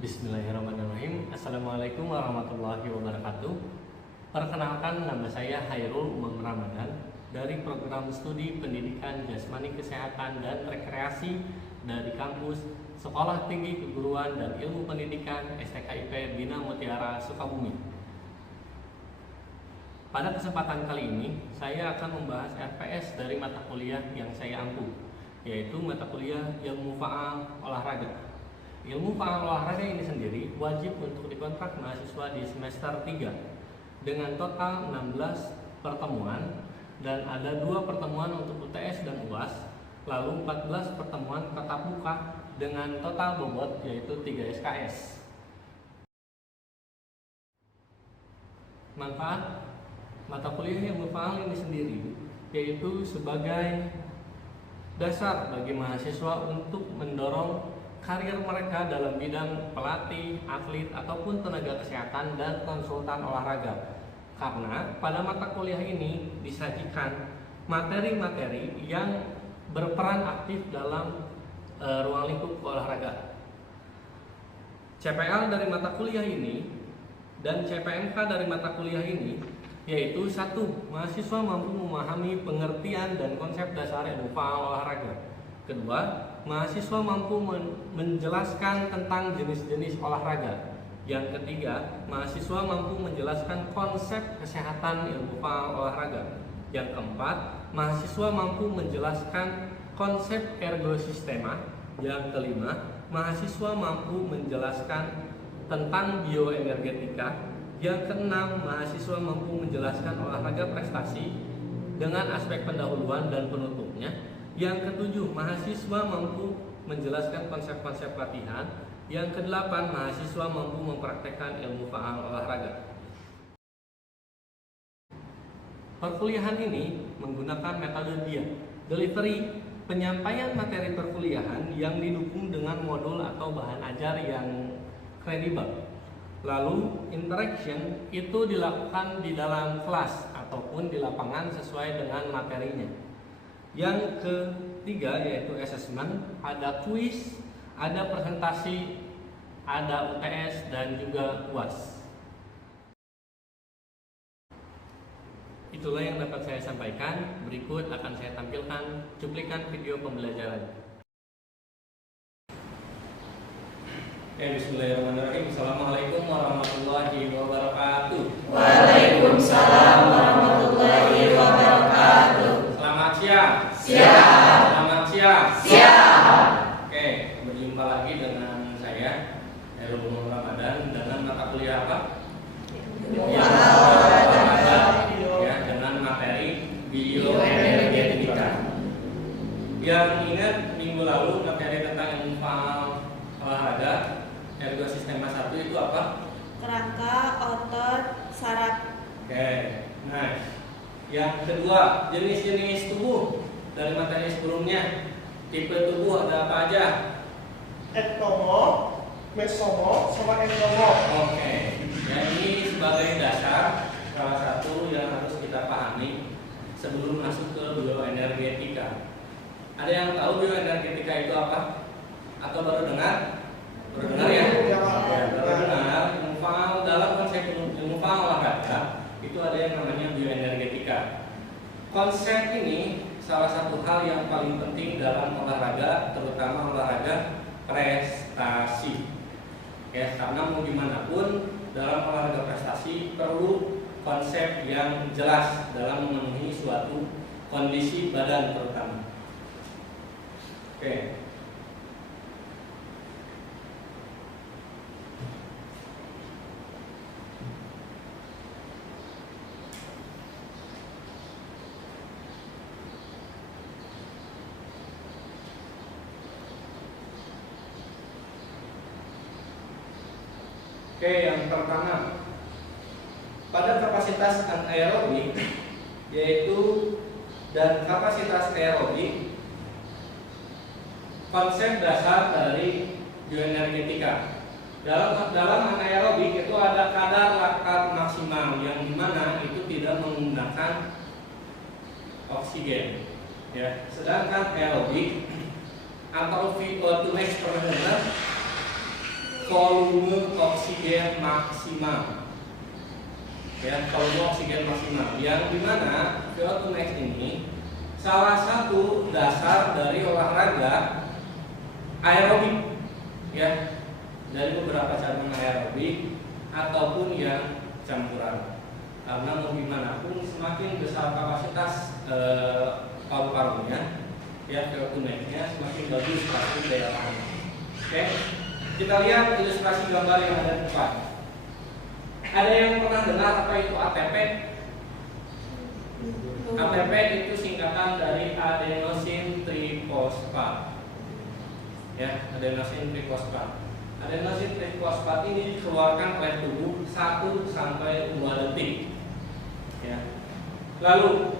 Bismillahirrahmanirrahim. Assalamualaikum warahmatullahi wabarakatuh. Perkenalkan, nama saya Hairul Umam Ramadan dari program studi pendidikan jasmani kesehatan dan rekreasi dari kampus Sekolah Tinggi Keguruan dan Ilmu Pendidikan STKIP Bina Mutiara Sukabumi. Pada kesempatan kali ini, saya akan membahas RPS dari mata kuliah yang saya ampu, yaitu mata kuliah Ilmu Faal Olahraga. Ilmu Faal Olahraga ini sendiri wajib untuk dikontrak mahasiswa di semester 3 dengan total 16 pertemuan, dan ada 2 pertemuan untuk UTS dan UAS, lalu 14 pertemuan tatap muka dengan total bobot yaitu 3 SKS. Manfaat mata kuliah Ilmu Faal ini sendiri yaitu sebagai dasar bagi mahasiswa untuk mendorong karir mereka dalam bidang pelatih, atlet, ataupun tenaga kesehatan dan konsultan olahraga. Karena pada mata kuliah ini disajikan materi-materi yang berperan aktif dalam ruang lingkup olahraga. CPL dari mata kuliah ini dan CPMK dari mata kuliah ini yaitu 1. Mahasiswa mampu memahami pengertian dan konsep dasar ilmu faal olahraga. 2. Mahasiswa mampu menjelaskan tentang jenis-jenis olahraga. Yang 3. Mahasiswa mampu menjelaskan konsep kesehatan ilmu faal olahraga. Yang 4. Mahasiswa mampu menjelaskan konsep ergosistema. Yang 5. Mahasiswa mampu menjelaskan tentang bioenergetika. Yang 6. Mahasiswa mampu menjelaskan olahraga prestasi dengan aspek pendahuluan dan penutupnya. Yang 7. Mahasiswa mampu menjelaskan konsep-konsep latihan. Yang 8. Mahasiswa mampu mempraktekkan ilmu faal olahraga. Perkuliahan ini menggunakan metode DIA, Delivery, penyampaian materi perkuliahan yang didukung dengan modul atau bahan ajar yang kredibel. Lalu interaction itu dilakukan di dalam kelas ataupun di lapangan sesuai dengan materinya. Yang ketiga yaitu assessment, ada kuis, ada presentasi, ada UTS dan juga UAS. Itulah yang dapat saya sampaikan. Berikut akan saya tampilkan cuplikan video pembelajaran. Bismillahirrahmanirrahim. Assalamualaikum warahmatullahi wabarakatuh. Waalaikumsalam warahmatullahi wabarakatuh. Selamat siang. Siang. Selamat siang. Siang. Oke, berjumpa lagi dengan saya Hairul Umam Ramadan dengan mata kuliah apa? Olahraga. Ya, dengan materi bioenergetika. Yang ingat minggu lalu materi tentang ilmu faal olahraga ergosistema 1 itu apa? Kerangka, otot, saraf. Oke, nah yang kedua, jenis-jenis tubuh dari materi sebelumnya. Tipe tubuh ada apa aja? Ektomo, mesomo, sama endomo. Oke, ya ini sebagai dasar salah satu yang harus kita pahami sebelum masuk ke bioenergetika. Ada yang tahu bioenergetika itu apa? Atau baru dengar? Baru dengar ya? Ya, Baru dengar. Ilmu faal dalam konsep ilmu faal olahraga itu ada yang namanya bioenergetika. Konsep ini salah satu hal yang paling penting dalam olahraga, terutama olahraga prestasi. Ya, karena mau gimana pun dalam olahraga prestasi perlu konsep yang jelas dalam memenuhi suatu kondisi badan terutama. Oke. Oke, yang pertama, pada kapasitas anaerobik yaitu dan kapasitas aerobik, konsep dasar dari bioenergetika. Dalam anaerobik itu ada kadar laktat maksimal yang dimana itu tidak menggunakan oksigen. Ya, sedangkan aerobik atau VO2 max per liter volume oksigen maksimal. Ya, volume oksigen maksimal. Yang dimana VO2 max ini salah satu dasar dari olahraga aerobik, ya, dari beberapa cabang aerobik ataupun yang campuran. Karena mau gimana pun semakin besar kapasitas paru-parunya, ya, VO2 max-nya semakin bagus pasti daya tahan. Oke, kita lihat ilustrasi gambar yang ada di depan. Ada yang pernah dengar apa itu ATP? ATP itu singkatan dari adenosine trifosfat. Ya, adenosine trifosfat. Adenosine trifosfat ini dikeluarkan oleh tubuh 1 sampai 2 detik. Ya. Lalu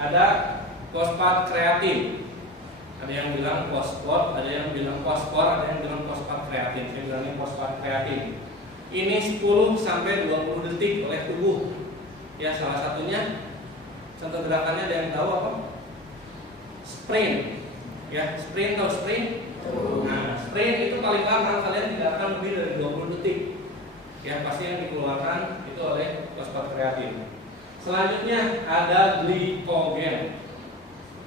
ada fosfat kreatin. Ada yang bilang fosfat, ada yang bilang fosfor, ada yang bilang fosfat kreatin. Saya bilangnya fosfat kreatin. Ini 10 sampai 20 detik oleh tubuh. Ya, salah satunya contoh gerakannya ada yang tahu apa? Sprint. Ya, sprint atau sprint? Nah, sprint itu paling lama, kalian tidak akan lebih dari 20 detik. Ya, pasti yang dikeluarkan itu oleh fosfat kreatin. Selanjutnya ada glikogen.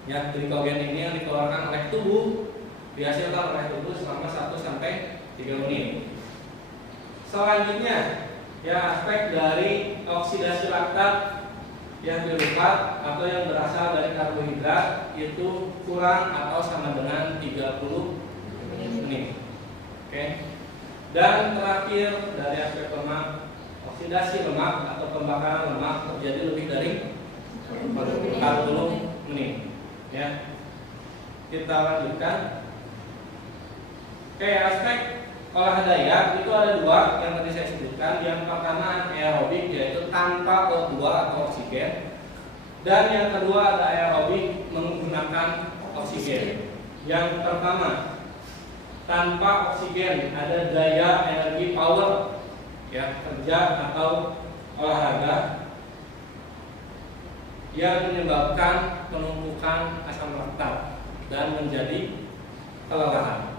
Ya, glikogen ini yang dikeluarkan oleh tubuh, dihasilkan oleh tubuh selama 1 sampai 3 menit. Selanjutnya, ya, aspek dari oksidasi laktat yang dilupat atau yang berasal dari karbohidrat itu kurang atau sama dengan 30 menit. Oke. Dan terakhir dari aspek lemak, oksidasi lemak atau pembakaran lemak terjadi lebih dari 40 menit. Ya. Kita lanjutkan. Oke, aspek olah daya itu ada 2 yang tadi saya sebutkan. Yang pertama aerobik, yaitu tanpa O2 atau oksigen. Dan yang kedua ada aerobik menggunakan oksigen. Yang pertama tanpa oksigen ada daya energi power, ya, kerja atau olahraga yang menyebabkan penumpukan asam laktat dan menjadi kelelahan.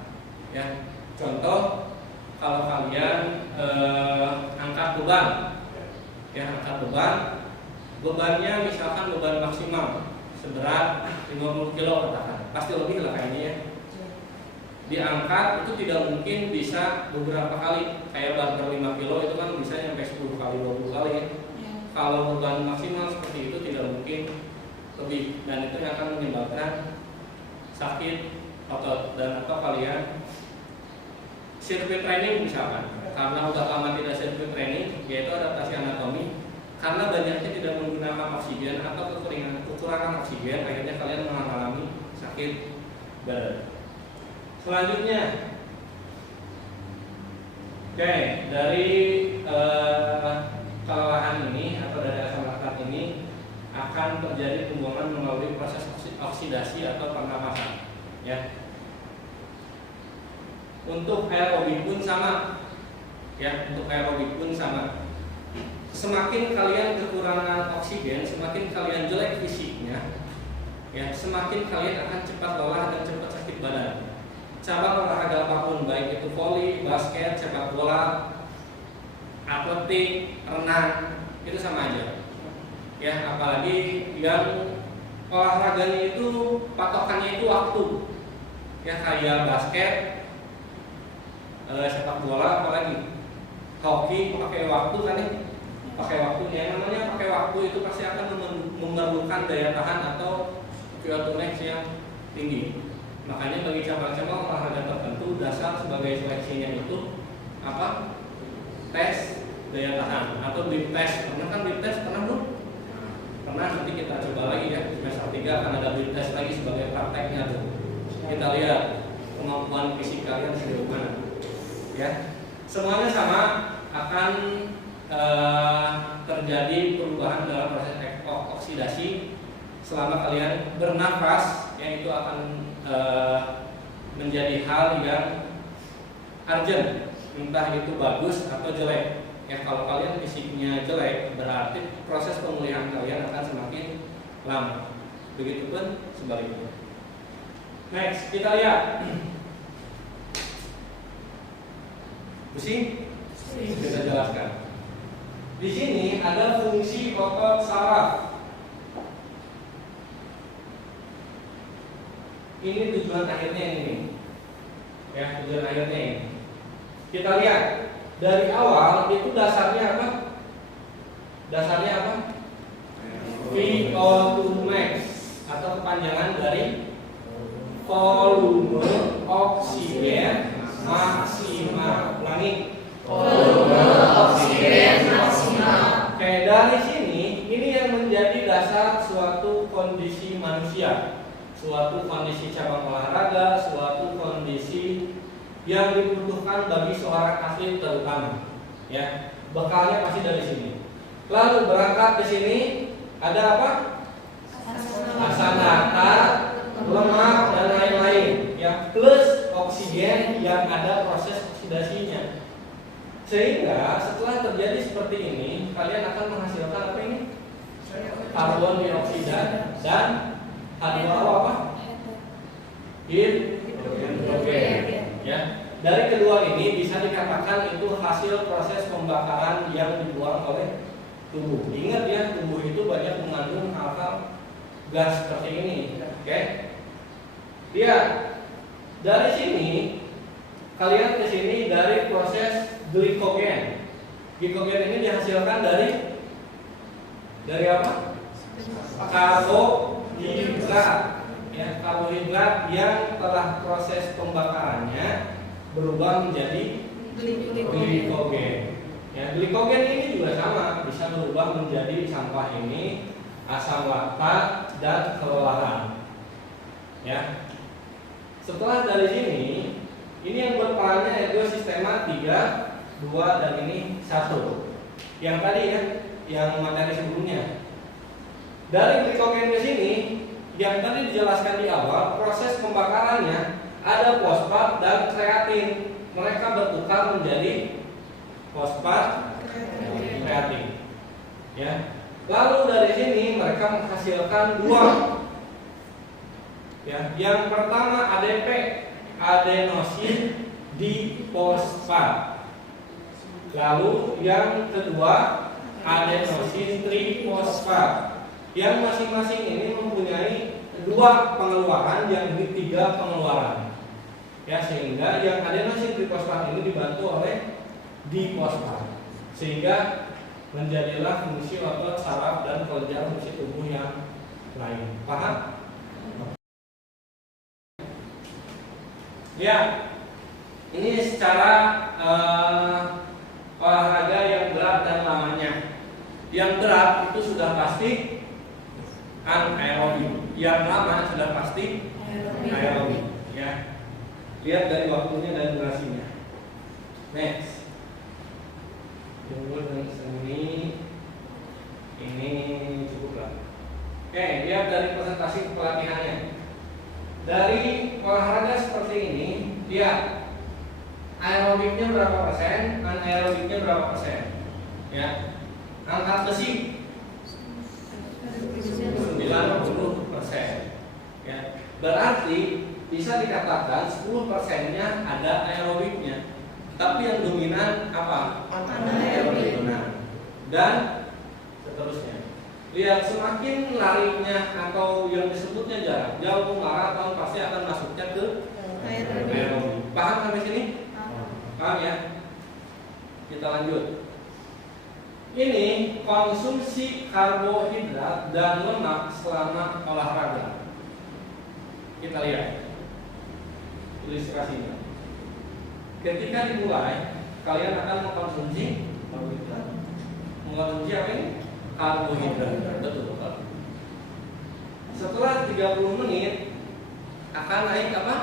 Ya, contoh kalau kalian angkat beban, ya, angkat beban, bebannya misalkan beban maksimal seberat 50 kilo katakan, pasti lebih lah kayaknya ya. Diangkat itu tidak mungkin bisa beberapa kali, kayak barter 5 kilo itu kan bisa sampai 10 kali 20 kali ya. Kalau beban maksimal seperti itu tidak mungkin lebih, dan itu yang akan menyebabkan sakit otot. Dan atau kalian sirkuit training misalkan, karena udah lama tidak sirkuit training, yaitu adaptasi anatomi, karena banyaknya tidak menggunakan oksigen atau kekurangan oksigen, akhirnya kalian mengalami sakit badan. Selanjutnya, oke, dari kelelahan ini atau dari asam laktat ini akan terjadi pembuangan melalui proses oksidasi atau pengapasan. Ya. Untuk aerobik pun sama, ya, untuk aerobik pun sama. Semakin kalian kekurangan oksigen, semakin kalian jelek fisiknya, ya, semakin kalian akan cepat lelah dan cepat sakit badan. Cabang olahraga apapun, baik itu voli, basket, sepak bola, atletik, renang, itu sama aja. Ya, apalagi yang olahraganya itu patokannya itu waktu. Ya, kayak basket, sepak bola, apalagi hoki pakai waktu kan ya, pakai waktunya. Namanya pakai waktu itu pasti akan memerlukan daya tahan atau VO2 max yang tinggi. Makanya bagi cabang-cabang olahraga tertentu dasar sebagai seleksinya itu apa? Tes daya tahan atau beam test. Pernah kan beam test? Pernah belum? Pernah, nanti kita coba lagi ya, semester 3 akan ada beam test lagi sebagai prakteknya tuh. Kita lihat kemampuan fisik kalian sejauh mana. Ya, semuanya sama, akan terjadi perubahan dalam proses oksidasi selama kalian bernafas, yang itu akan menjadi hal yang urgent, entah itu bagus atau jelek. Ya, kalau kalian fisiknya jelek, berarti proses pemulihan kalian akan semakin lama. Begitupun sebaliknya. Next, kita lihat. Pusing? Kita jelaskan. Di sini ada fungsi otot saraf. Ini tujuan akhirnya ini. Ya, tujuan akhirnya ini. Kita lihat dari awal itu dasarnya apa? Dasarnya apa? VO2 max atau kepanjangan dari volume oksigen maksimal. Ulangi. Volume oksigen maksimal. Oke, dari sini ini yang menjadi dasar suatu kondisi manusia, suatu kondisi cabang olahraga, suatu kondisi yang dibutuhkan bagi seorang atlet terutama. Ya, bekalnya pasti dari sini. Lalu berangkat ke sini ada apa? Asam laktat, lemak dan lain-lain. Ya, plus oksigen yang ada proses oksidasinya. Sehingga setelah terjadi seperti ini, kalian akan menghasilkan apa ini? Karbon dioksida dan H2O apa? Hidrogen. Ya, dari kedua ini bisa dikatakan itu hasil proses pembakaran yang dibuang oleh tubuh. Ingat ya, tubuh itu banyak mengandung hal-hal gas seperti ini. Oke? Lihat, dari sini kalian ke sini dari proses glikogen. Glikogen ini dihasilkan dari apa? Karbohidrat. Ya, karbohidrat yang telah proses pembakarannya berubah menjadi glikogen. Ya, glikogen ini juga sama, bisa berubah menjadi sampah ini, asam laktat dan kelelahan. Ya. Setelah dari sini, ini yang berperannya yaitu sistema 3, 2 dan ini 1. Yang tadi ya, yang materi sebelumnya. Dari glikogen ke sini, yang tadi dijelaskan di awal, proses pembakarannya ada fosfat dan kreatin. Mereka bertukar menjadi fosfat kreatin. Ya. Lalu dari sini mereka menghasilkan dua. Ya, yang pertama ADP, adenosin difosfat. Lalu yang kedua adenosin trifosfat. Yang masing-masing ini mempunyai dua pengeluaran, yang ini 3 pengeluaran. Ya, sehingga yang adenosin trifosfat ini dibantu oleh difosfat, sehingga menjadilah fungsi otot saraf dan kelenjar fungsi tubuh yang lain. Paham? Ya, ini secara olahraga yang berat dan lamanya. Yang berat itu sudah pasti anaerobik, yang lama sudah pasti aerobik. Ya, lihat dari waktunya dan durasinya. Next. Tunggu ini cukup lah. Oke, lihat dari presentasi pelatihannya. Dari olahraga seperti ini, lihat aerobiknya berapa persen, anaerobiknya berapa persen. Ya, angkat besi 90%. Ya, berarti bisa dikatakan 10%-nya ada aerobiknya. Tapi yang dominan apa? Anaerobik. Dan seterusnya. Lihat, semakin larinya atau yang disebutnya jarak jauh, maraton pasti akan masuknya ke aerobik. Paham sampai sini? Paham ya? Kita lanjut. Ini konsumsi karbohidrat dan lemak selama olahraga. Kita lihat ilustrasinya. Ketika dimulai, kalian akan mengkonsumsi karbohidrat. Mengkonsumsi apa ini? Karbohidrat. Betul. Setelah 30 menit akan naik apa?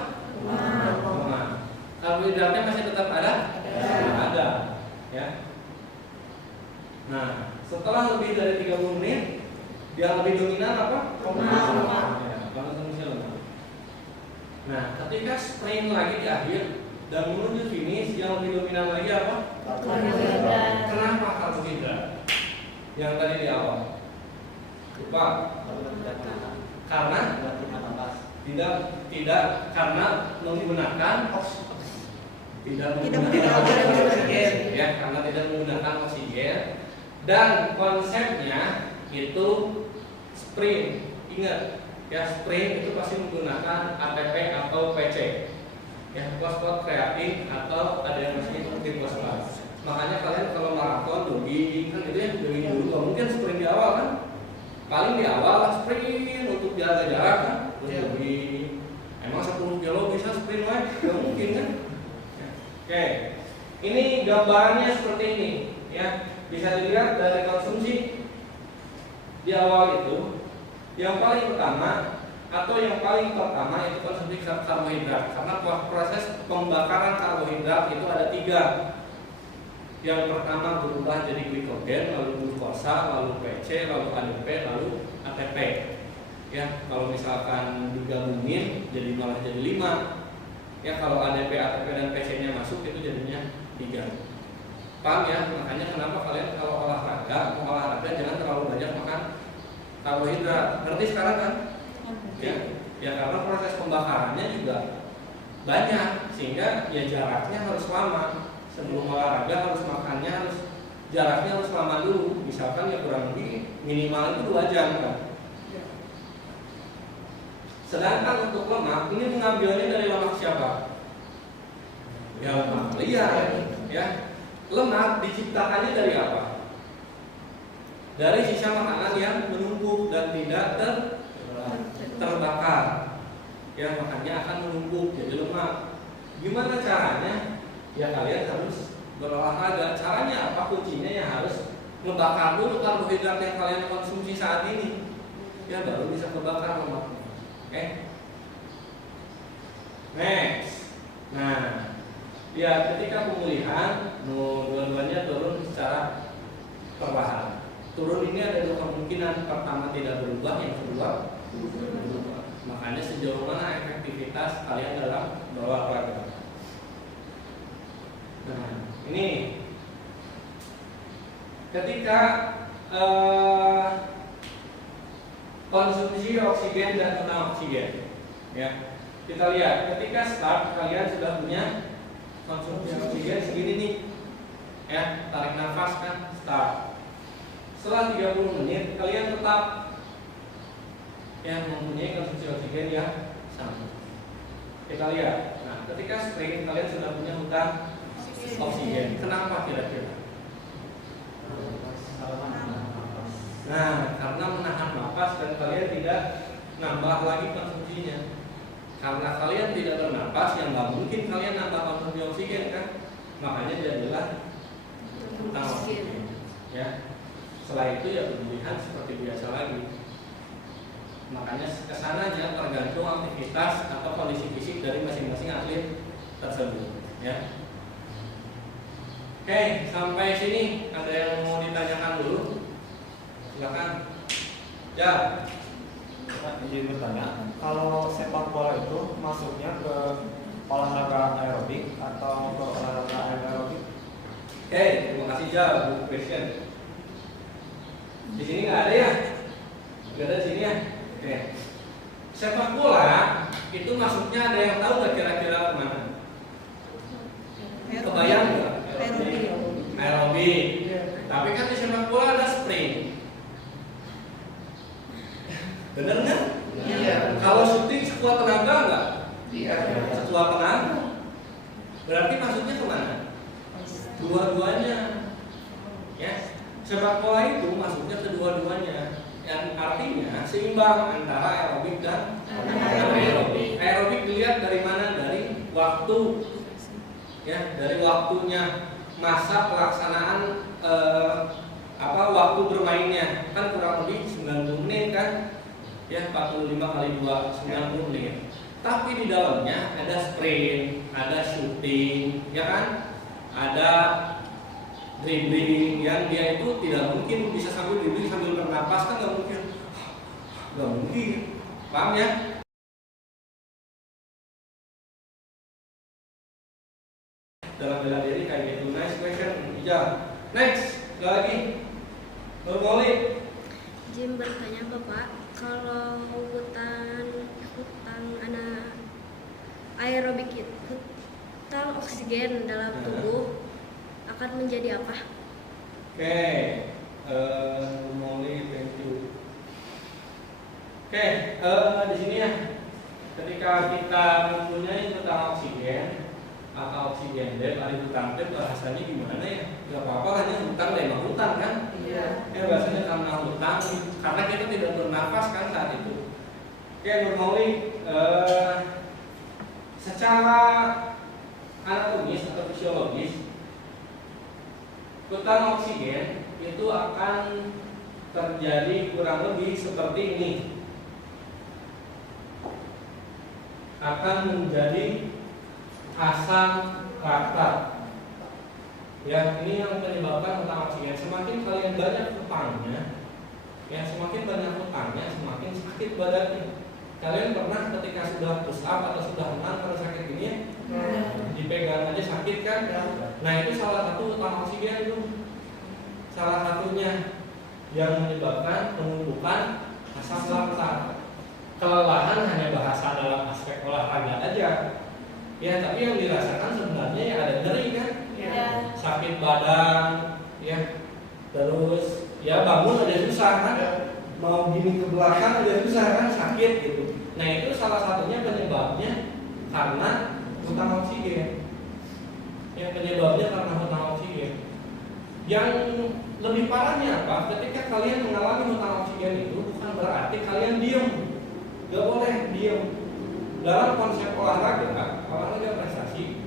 Lemak. Karbohidratnya masih tetap ada? Ada. Ya. Nah, setelah lebih dari 30 menit, yang lebih dominan apa? Lemak. Ya, konsumsi lemak. Nah, ketika sprint lagi di akhir dan menuju finish, yang lebih dominan lagi apa? Karbohidrat. Kenapa karbohidrat? Yang tadi di awal. Lupa. Karena tidak karena menggunakan tidak Tidak menggunakan menggunakan oksigen, ya, karena tidak menggunakan oksigen. Dan konsepnya itu sprint. Ingat, ya, sprint itu pasti menggunakan ATP atau PC, ya, fosfat kreatin, atau ada yang masih trifosfat. Makanya kalian kalau maraton jogging kan itu ya, jogging dulu, nggak mungkin sprint di awal kan. Paling di awal sprint untuk jaga jarak kan, terus jogging. Emang 10 kilo bisa sprint lah? Nggak mungkin kan? Ya. Oke, ini gambarannya seperti ini, ya. Bisa dilihat dari konsumsi di awal itu, yang paling pertama atau yang paling pertama itu konsumsi karbohidrat. Karena proses pembakaran karbohidrat itu ada 3. Yang pertama berubah jadi glikogen, lalu glukosa, lalu PC, lalu ADP, lalu ATP. Ya, kalau misalkan digabungin jadi malah jadi 5. Ya, kalau ADP, ATP dan PC-nya masuk itu jadinya 3. Paham ya? Makanya kenapa kalian kalau mau olahraga jangan terlalu banyak makan karbohidrat. Ngerti sekarang kan? Ya, ya, karena proses pembakarannya juga banyak, sehingga ya jaraknya harus lama. Sebelum olahraga harus makannya jaraknya harus lama dulu. Misalkan ya kurang lebih minimal itu 2 jam kan. Sedangkan untuk lemak ini mengambilnya dari lemak siapa? Ya, lemak liar, ya. Lemak diciptakannya dari apa? Dari sisa makanan yang menumpuk dan tidak terbakar. Ya, makanya akan menumpuk jadi lemak. Gimana caranya? Ya, kalian harus berolahraga. Caranya apa? Kuncinya ya harus membakar dulu karbohidrat yang kalian konsumsi saat ini. Ya, baru bisa kebakar lemak. Oke. Next. Nah, ya, ketika pemulihan, dua-duanya turun secara perlahan. Turun ini ada 2 kemungkinan. Pertama tidak berubah, yang kedua berubah. Makanya sejauh mana efektivitas kalian dalam berolahraga. Nah, ini ketika konsumsi oksigen dan non-oksigen, ya, kita lihat ketika start kalian sudah punya konsumsi oksigen segini nih, ya, tarik nafas kan, start. Setelah 30 menit kalian tetap yang mempunyai konsumsi oksigen yang sama. Kita lihat, nah, ketika sprint kalian sudah punya hutang oksigen. Kenapa kira-kira? Nah, karena menahan napas dan kalian tidak nambah lagi konsumsinya. Karena kalian tidak bernapas, yang nggak mungkin kalian nambah konsumsi oksigen kan? Makanya jadilah hutang oksigen. Ya. Setelah itu ya pemulihan seperti biasa lagi. Makanya kesananya tergantung aktivitas atau kondisi fisik dari masing-masing atlet tersebut. Ya. Oke, sampai sini ada yang mau ditanyakan dulu? Silakan. Ya. Izin bertanya, kalau sepak bola itu masuknya ke olahraga aerobik atau ke olahraga anaerobik? Oke, terima kasih Ja, good question. Di sini nggak ada ya? Nggak ada di sini ya? Oke. Sepak bola itu masuknya ada yang tahu nggak kira-kira kemana? Kebayang nggak? Aerobik. Tapi kan di sepak bola ada sprint. Bener nggak? Iya. Kalau syuting sekuat tenaga nggak? Iya. Sekuat tenaga. Berarti masuknya kemana? Dua-duanya. Ya. Sepak bola itu masuknya kedua-duanya. Yang artinya seimbang antara aerobik dan anaerobik. Aerobik dilihat dari mana? Dari waktu. Ya, dari waktunya, masa pelaksanaan waktu bermainnya kan kurang lebih 90 menit kan, ya, 45 kali 2 90 menit. Tapi di dalamnya ada sprint, ada shooting, ya kan, ada dribbling, yang dia itu tidak mungkin bisa sambil dribbling sambil bernapas, kan nggak mungkin, paham ya? Dalam bela diri kayak gitu. Nice question, Ija. Next, lagi Nurmoli. Izin bertanya Bapak, kalau hutan aerobik itu hutang oksigen dalam tubuh akan menjadi apa? Oke, Molly, thank you. Oke, di sini ya, ketika kita mempunyai hutang oksigen atau oksigen dep, ada hutang dep, bahasanya gimana ya? Gak apa-apa, hanya hutang dan hutang kan? Iya. Ya bahasanya karena hutang, karena kita tidak bernafas kan saat itu. Oke, Molly, secara anatomis atau fisiologis, hutang oksigen itu akan terjadi kurang lebih seperti ini. Akan menjadi asam laktat. Ya, ini yang menyebabkan hutang oksigen. Semakin kalian banyak hutangnya, ya semakin banyak hutangnya, semakin sakit badannya. Kalian pernah ketika sudah push up atau sudah renang pada sakit ini ya? Dipegang aja sakit kan? Nah itu salah satu hutang oksigen itu. Salah satunya yang menyebabkan penumpukan asam laktat. Kelelahan hanya bahasa dalam aspek olahraga aja. Ya tapi yang dirasakan sebenarnya ya ada nyeri kan? Sakit badan, ya terus ya bangun aja susah kan? Mau gini ke belakang aja susah kan? Sakit gitu. Nah itu salah satunya penyebabnya karena hutang oksigen. Yang penyebabnya karena hutang oksigen. Yang lebih parahnya apa? Ketika kalian mengalami hutang oksigen itu bukan berarti kalian diem. Gak boleh diem. Dalam konsep olahraga prestasi,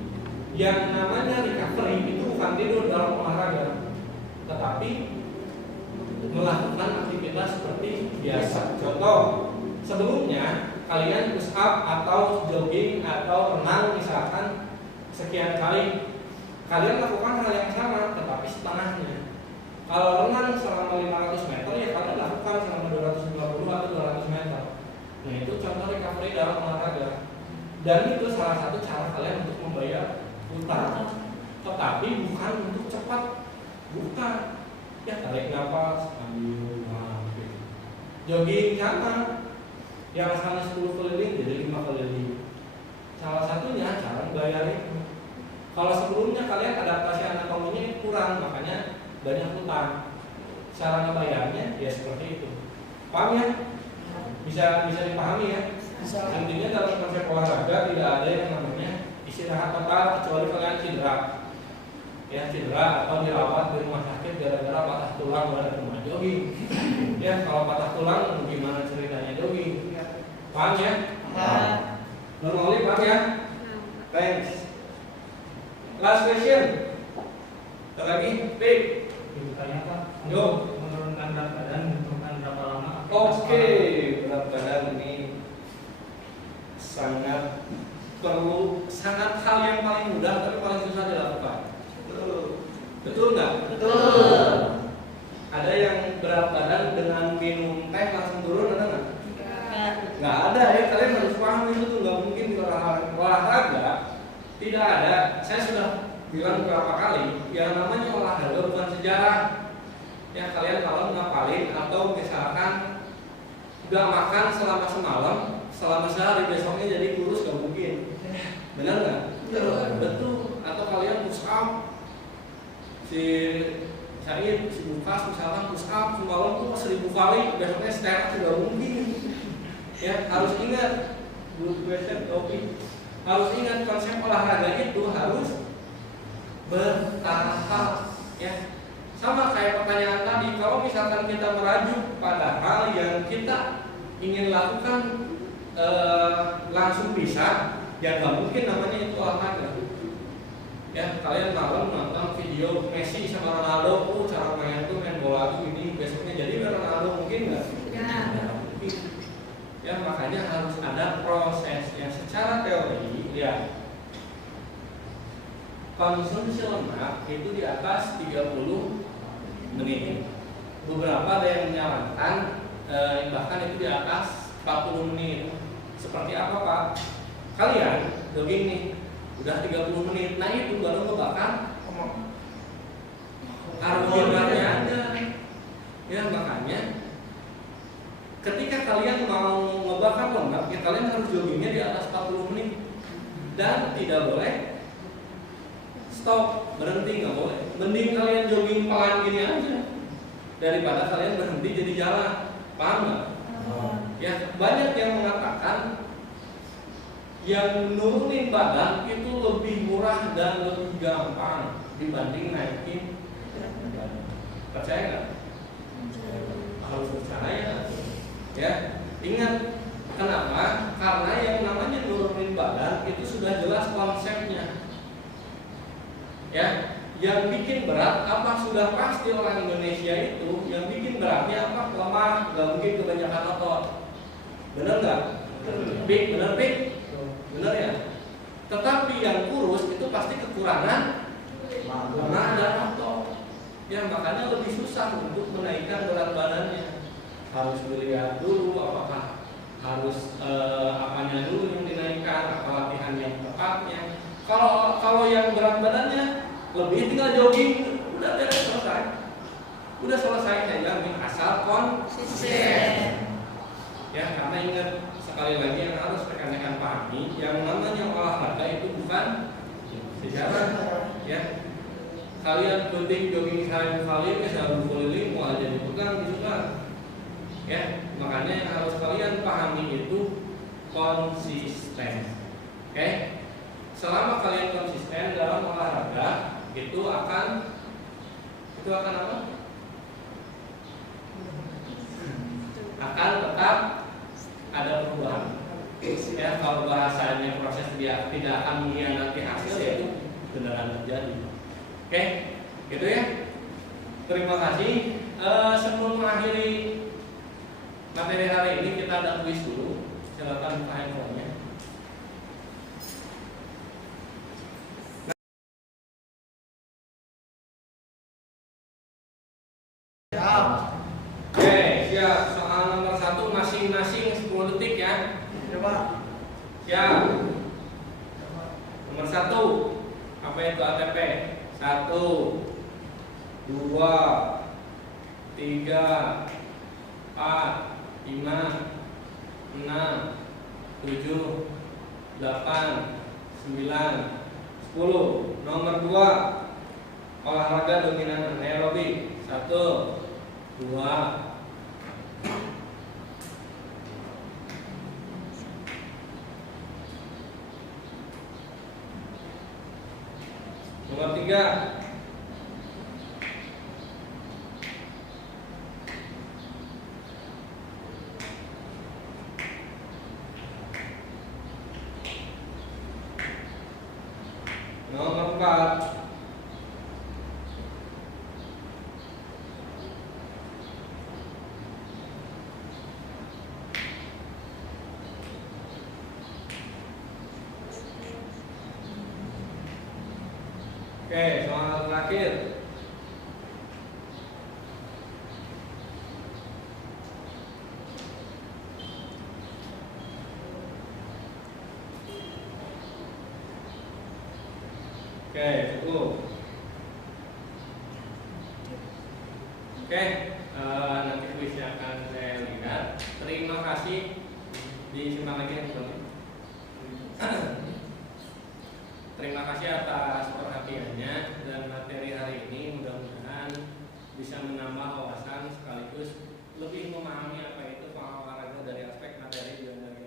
yang namanya recovery itu bukan tidur dalam olahraga, tetapi melakukan aktivitas seperti biasa. Contoh, sebelumnya kalian push up atau jogging atau renang misalkan sekian kali, kalian lakukan hal yang sama tetapi setengahnya. Kalau renang selama 500 meter ya kalian lakukan selama 250 atau 200 meter. Nah itu contoh recovery dalam olahraga. Dan itu salah satu cara kalian untuk membayar hutang. Tetapi bukan untuk cepat, bukan. Ya tarik nafas sambil gitu. Jogging sama, yang asalnya 10 keliling jadi 5 keliling. Salah satunya cara membayar itu. Kalau sebelumnya kalian adaptasi anatominya kurang, makanya banyak hutang. Cara membayarnya ya seperti itu. Paham ya? Bisa dipahami ya? Intinya dalam konsep olahraga tidak ada yang namanya istirahat total kecuali kalian cedera. Ya cedera atau dirawat di rumah sakit gara-gara patah tulang pada rumah jogging. Ya kalau patah tulang gimana ceritanya jogging? Paham ya? Normally paham ya? Thanks. Last question. Ada lagi? Pick. Ditanya Pak, Yo. menurunkan berat badan butuhkan berapa lama? Oke, berat badan ini sangat perlu, sangat hal yang paling mudah tapi paling susah dilakukan. Betul nggak? Betul. Ada yang berat badan dengan minum teh langsung turun, ada nggak? Nggak ada ya, kalian harus paham itu tuh nggak mungkin di olahraga. Tidak ada. Saya sudah bilang beberapa kali, yang namanya olahraga bukan sejarah. Ya kalian kalau ngapalin atau misalkan nggak makan selama semalam, selama sehari besoknya jadi kurus gak mungkin. Benar nggak? Betul. Atau kalian push up, si Bukas misalkan push up semalam tuh 1000 kali, besoknya stand up tidak mungkin. Ya harus ingat, good question topik. Harus ingat konsep olahraga itu harus bertahap. Ya sama kayak pertanyaan tadi, kalau misalkan kita merajuk pada hal yang kita ingin lakukan langsung bisa, ya nggak mungkin namanya itu olahraga. Ya kalian malam nonton video Messi sama Ronaldo, cara main tuh main bola tuh ini, besoknya jadi Ronaldo, mungkin nggak? Mungkin. Ya makanya harus ada proses yang secara teori. Lihat, konsumsi lemak itu di atas 30 menit. Beberapa ada yang menyarankan bahkan itu di atas 40 menit. Seperti apa Pak? Kalian jogging nih udah 30 menit, nah itu baru ngebakar karbohidratnya ada. Ya makanya ketika kalian mau ngebakar lemak, ya kalian harus joggingnya di atas 40 menit dan tidak boleh stop, berhenti, nggak boleh. Mending kalian jogging pelan gini aja daripada kalian berhenti jadi jalan. Paham nggak? Ya, banyak yang mengatakan yang nurunin badan itu lebih murah dan lebih gampang dibanding naikin badan. Percaya nggak? Harus percaya. Ya, ingat kenapa? Karena yang namanya nurunin badan itu sudah jelas konsepnya. Ya, yang bikin berat apa sudah pasti orang Indonesia itu yang bikin beratnya apa? Lemah, nggak mungkin kebanyakan otot. Bener nggak? Bener Pik? Bener ya? Tetapi yang kurus itu pasti kekurangan lemak dan otot. Ya, makanya lebih susah untuk menaikkan berat badannya. Harus dilihat dulu apakah harus apanya dulu yang dinaikkan, apa latihan yang tepatnya. Kalau yang berat badannya lebih, tinggal jogging, udah beres, selesai. Udah selesai, saya jamin, asal konsisten. Ya, karena ingat sekali lagi yang harus rekan-rekan pahami, yang namanya olahraga itu bukan sejarah. Ya, kalian penting jogging kali misalnya keliling mau aja dipegang gitu kan. Ya, makanya yang harus kalian pahami itu konsisten. Oke? Selama kalian konsisten dalam olahraga, itu akan apa? Akan tetap ada perubahan. Ya, kalau bahasanya proses dia tidak akan mengkhianati hasil, yaitu beneran terjadi. Oke, gitu ya. Terima kasih. Sebelum mengakhiri materi hari ini, kita ada kuis dulu. Silakan buka handphonenya. Oke, siap. Soal nomor 1 masing-masing 10 detik ya. Coba. Siap. Nomor 1, apa itu ATP? 1, 2, 3, 4, 5, 6, 7, 8, 9, 10. Nomor 2, olahraga dominan aerobik. 1, 2. Nomor 3, nomor 4. Oke, soal terakhir. Oke, cukup. Oke, nanti kuisnya akan saya lihat. Terima kasih. Disimpan lagi handphone. Terima kasih atas perhatiannya, dan materi hari ini mudah-mudahan bisa menambah wawasan sekaligus lebih memahami apa itu olahraga dari aspek materi dan dari